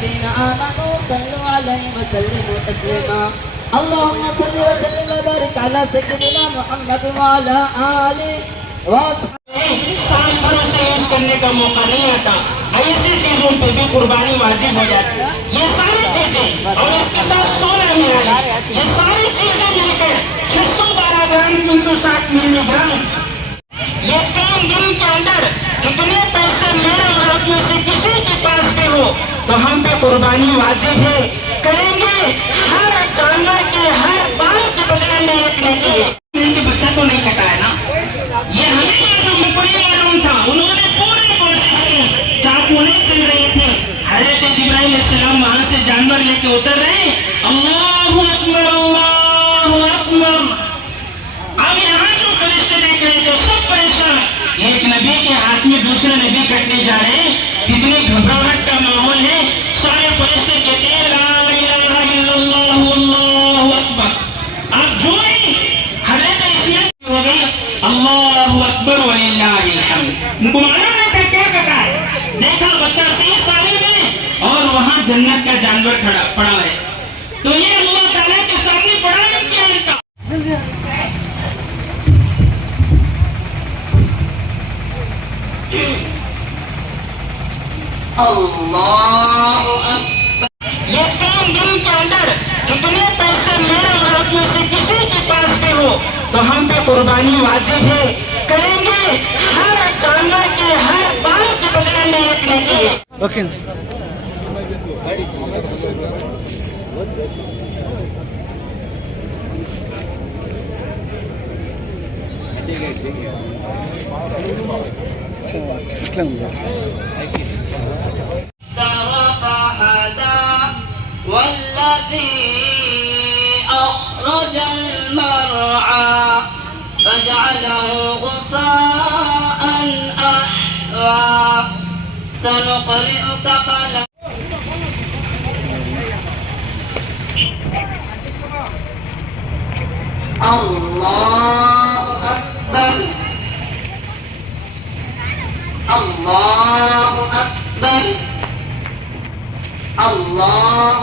الذين آمنوا صلوا عليه وسلموا تسليما. اللهم صل وسلم وبارك على سيدنا محمد وعلى آله کرنے کا موقع نہیں آتا ایسی چیزوں پہ بھی قربانی واجب ہو جاتی یہ ساری چیزیں اور اس کے ساتھ یہ ساری چیزیں مل کر چھ سو بارہ گرام تین سو ساٹھ ملی گرام یہ تین دن کے اندر اتنے پیسے میرے تو ہم پہ قربانی واضح ہے۔ کریں گے ہر جانور کے ہر بال کے بدلے میں ایک نیکی ہے۔ بچہ تو نہیں کٹا ہے نا۔ یہ ہمیں معلوم معلوم تھا۔ انہوں نے پوری کوشش کی۔ چاقو نہیں چل رہے تھے۔ حضرت ابراہیم السلام وہاں سے جانور لے کے اتر رہے ہیں۔ اللہ اکبر اللہ اکبر۔ اب یہاں جو فرشتے دیکھ رہے تھے، سب پریشان۔ ایک نبی کے ہاتھ میں دوسرے نبی کٹنے جا رہے ہیں۔ کتنی گھبراہٹ اللہ پیسے میرے کسی کے پاس بھی ہو تو ہم پہ قربانی واجب ہے۔ کریں گے ہر جانور کے ہر بال کے بدلے میں ایک نہیں ہے اوکے ٹھیک ہے ٹھیک ہے ఉంది فهدى والذي أخرج المرعى فجعله غثاء أحوى. سنقرئك فلا الله أكبر. الله أكبر الله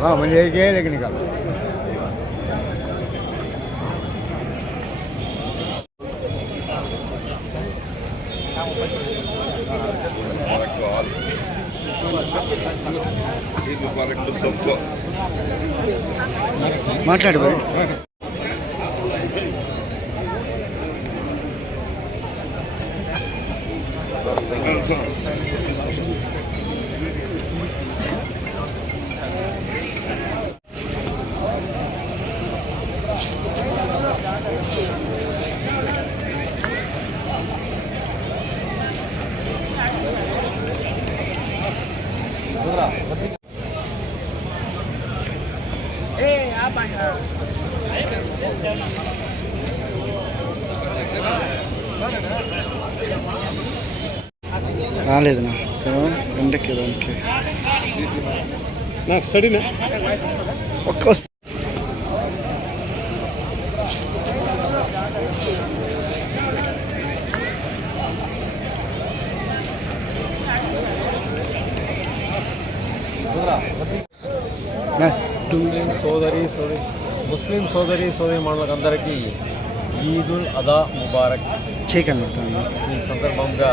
हाँ म्हणजे एक आहे लेकिन निकाल मुबारक तो और ईद मुबारक तो सबको మాట్లాడు బాయ్ రాలేదు నా ఎండకి దానికి నా స్టడీనా ఒక్క వస్తు- నా, టూ మినిట్స్. ముస్లిం సోదరి సోదరి ముస్లిం సోదరి సోదరి మండలందరికీ ఈదుల్ అదా ముబారక్. ఈ సందర్భంగా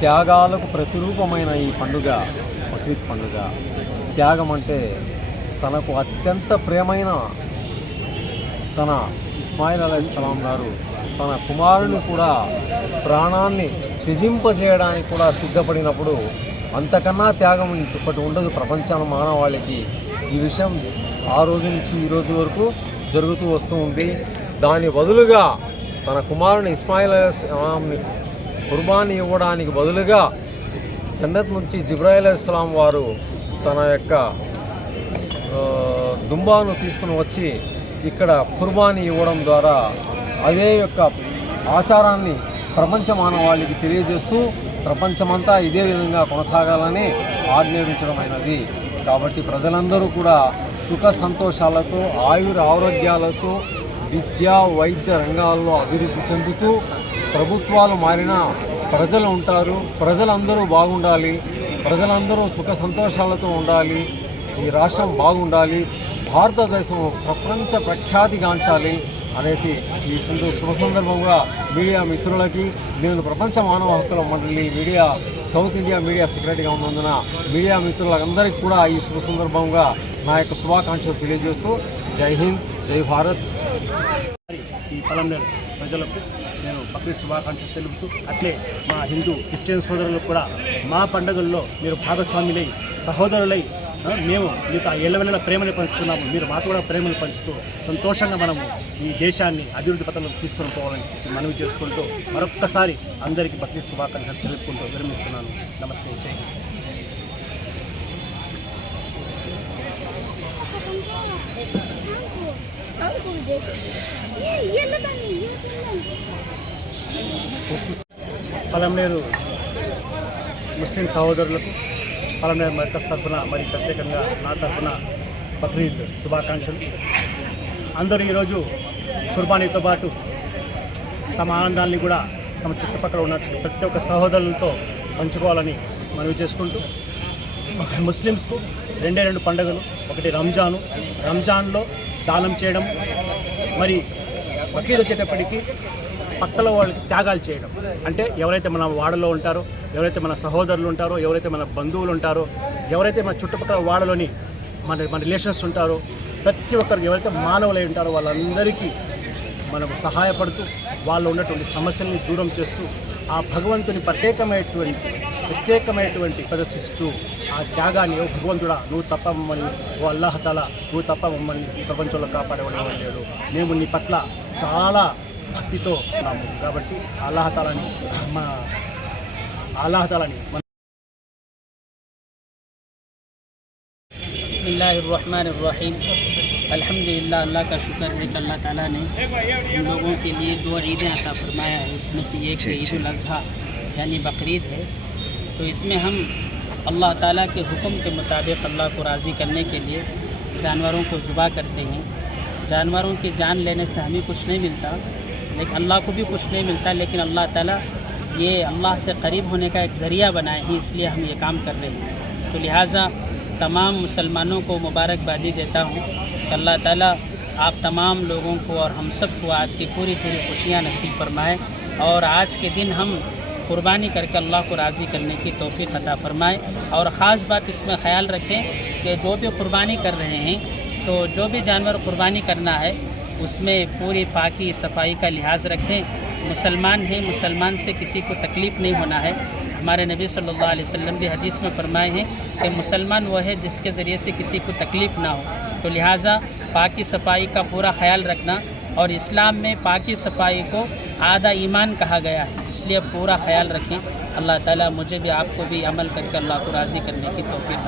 త్యాగాలకు ప్రతిరూపమైన ఈ పండుగ బక్రీద్ పండుగ త్యాగం అంటే తనకు అత్యంత ప్రియమైన తన ఇస్మాయిల్ అలైహిస్సలాం గారు తన కుమారుని కూడా ప్రాణాన్ని త్యజింపజేయడానికి కూడా సిద్ధపడినప్పుడు అంతకన్నా త్యాగం ఇంకొకటి ఉండదు ప్రపంచం మానవాళికి ఈ విషయం ఆ రోజు నుంచి ఈ రోజు వరకు జరుగుతూ వస్తూ ఉంది. దాని బదులుగా తన కుమారుని ఇస్మాయిల్ అలైహిస్సలాంని కుర్బానీ ఇవ్వడానికి బదులుగా జన్నత్ నుంచి జిబ్రాయిల్ ఇస్లాం వారు తన యొక్క దుంబాను తీసుకుని వచ్చి ఇక్కడ కుర్బానీ ఇవ్వడం ద్వారా అదే యొక్క ఆచారాన్ని ప్రపంచ మానవాళికి తెలియజేస్తూ ప్రపంచమంతా ఇదే విధంగా కొనసాగాలని ఆజ్ఞాపించడమైనది కాబట్టి ప్రజలందరూ కూడా సుఖ సంతోషాలతో ఆయుర ఆరోగ్యాలతో విద్యా వైద్య రంగాల్లో అభివృద్ధి చెందుతూ ప్రభుత్వాలు మారినా ప్రజలు ఉంటారు. ప్రజలందరూ బాగుండాలి. ప్రజలందరూ సుఖ సంతోషాలతో ఉండాలి. ఈ రాష్ట్రం బాగుండాలి. భారతదేశం ప్రపంచ ప్రఖ్యాతిగాంచాలి అనేసి ఈ సంద శుభ సందర్భంగా మీడియా మిత్రులకి నేను ప్రపంచ మానవ హక్కుల మండలి మీడియా సౌత్ ఇండియా మీడియా సెక్రటరీగా ఉన్నందున మీడియా మిత్రులందరికీ కూడా ఈ శుభ సందర్భంగా నా యొక్క శుభాకాంక్షలు తెలియజేస్తూ జై హింద్ జై భారత్. ఈ పొలంనేరు ప్రజలకు నేను బక్రీద్ శుభాకాంక్షలు తెలుపుతూ అట్లే మా హిందూ క్రిస్టియన్ సోదరులకు కూడా మా పండుగల్లో మీరు భాగస్వాములై సహోదరులై మేము మీతో ఎల్లవెల్ల ప్రేమని పంచుతున్నాము. మీరు మాతో కూడా ప్రేమను పంచుతూ సంతోషంగా మనము ఈ దేశాన్ని అభివృద్ధి పథంలో తీసుకొని పోవాలని చెప్పేసి మనవి చేసుకుంటూ మరొక్కసారి అందరికీ బక్రీద్ శుభాకాంక్షలు తెలుపుకుంటూ విరమిస్తున్నాను. నమస్తే జై హింద్. పలంనేరు ముస్లిం సహోదరులకు పలంనేరు మర్కస్ తరఫున మరి ప్రత్యేకంగా నా తరఫున బక్రీద్ శుభాకాంక్షలు. అందరూ ఈరోజు కుర్బానీతో పాటు తమ ఆనందాన్ని కూడా తమ చుట్టుపక్కల ఉన్న ప్రతి ఒక్క సహోదరులతో పంచుకోవాలని మనవి చేసుకుంటూ ముస్లిమ్స్కు రెండే రెండు పండుగలు. ఒకటి రంజాను. రంజాన్లో దానం చేయడం. మరి బక్రీద్ వచ్చేటప్పటికి పక్కల వాళ్ళకి త్యాగాలు చేయడం. అంటే ఎవరైతే మన వాడలో ఉంటారో ఎవరైతే మన సహోదరులు ఉంటారో ఎవరైతే మన బంధువులు ఉంటారో ఎవరైతే మన చుట్టుపక్కల వాడలోని మన మన రిలేషన్స్ ఉంటారో ప్రతి ఒక్కరికి ఎవరైతే మానవులై ఉంటారో వాళ్ళందరికీ మనకు సహాయపడుతూ వాళ్ళు ఉన్నటువంటి సమస్యల్ని దూరం చేస్తూ ఆ భగవంతుని ప్రత్యేకమైనటువంటి ప్రత్యేకమైనటువంటి ప్రదర్శిస్తూ ఆ త్యాగాన్ని భగవంతుడా నువ్వు తప్ప మమ్మల్ని ఓ అల్లహతల నువ్వు తప్ప మమ్మల్ని ప్రపంచంలో కాపాడేవాడు లేడు మేము నీ పట్ల చాలా భక్తితో ఉన్నాము కాబట్టి అల్లహతలని మా అల్లహతలని بسم اللہ الرحمن الرحیم الحمد للہ اللہ کا شکر ہے کہ اللہ تعالیٰ نے ہم لوگوں کے لیے دو عیدیں عطا فرمایا ہے اس میں سے ایک عید الاضحیٰ یعنی بقرعید ہے تو اس میں ہم اللہ تعالیٰ کے حکم کے مطابق اللہ کو راضی کرنے کے لیے جانوروں کو ذبح کرتے ہیں۔ جانوروں کی جان لینے سے ہمیں کچھ نہیں ملتا، لیکن اللہ کو بھی کچھ نہیں ملتا، لیکن اللہ تعالیٰ یہ اللہ سے قریب ہونے کا ایک ذریعہ بنائے ہیں، اس لیے ہم یہ کام کر رہے ہیں۔ تو لہٰذا تمام مسلمانوں کو مبارکبادی دیتا ہوں کہ اللہ تعالیٰ آپ تمام لوگوں کو اور ہم سب کو آج کی پوری پوری خوشیاں نصیب فرمائے۔ اور آج کے دن ہم قربانی کر کے اللہ کو راضی کرنے کی توفیق عطا فرمائے اور خاص بات اس میں خیال رکھیں کہ جو بھی قربانی کر رہے ہیں، تو جو بھی جانور قربانی کرنا ہے، اس میں پوری پاکی صفائی کا لحاظ رکھیں۔ مسلمان ہیں، مسلمان سے کسی کو تکلیف نہیں ہونا ہے۔ ہمارے نبی صلی اللہ علیہ وسلم بھی حدیث میں فرمائے ہیں کہ مسلمان وہ ہے جس کے ذریعے سے کسی کو تکلیف نہ ہو۔ تو لہٰذا پاکی صفائی کا پورا خیال رکھنا اور اسلام میں پاکی صفائی کو آدھا ایمان کہا گیا ہے۔ اس لیے پورا خیال رکھیں۔ اللہ تعالیٰ مجھے بھی، آپ کو بھی عمل کر کے اللہ کو راضی کرنے کی توفیق